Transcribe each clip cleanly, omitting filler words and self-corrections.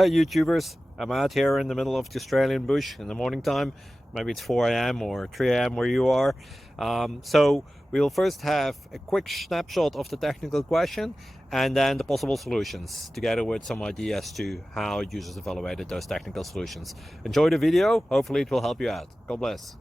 Hey YouTubers, I'm out here in the middle of the Australian bush in the morning time. Maybe it's 4 a.m. or 3 a.m. where you are. So we'll first have a quick snapshot of the technical question and then the possible solutions, together with some ideas to how users evaluated those technical solutions. Enjoy the video, hopefully it will help you out. God bless.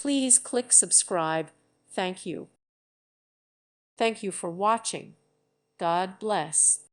Please click subscribe. Thank you. Thank you for watching. God bless.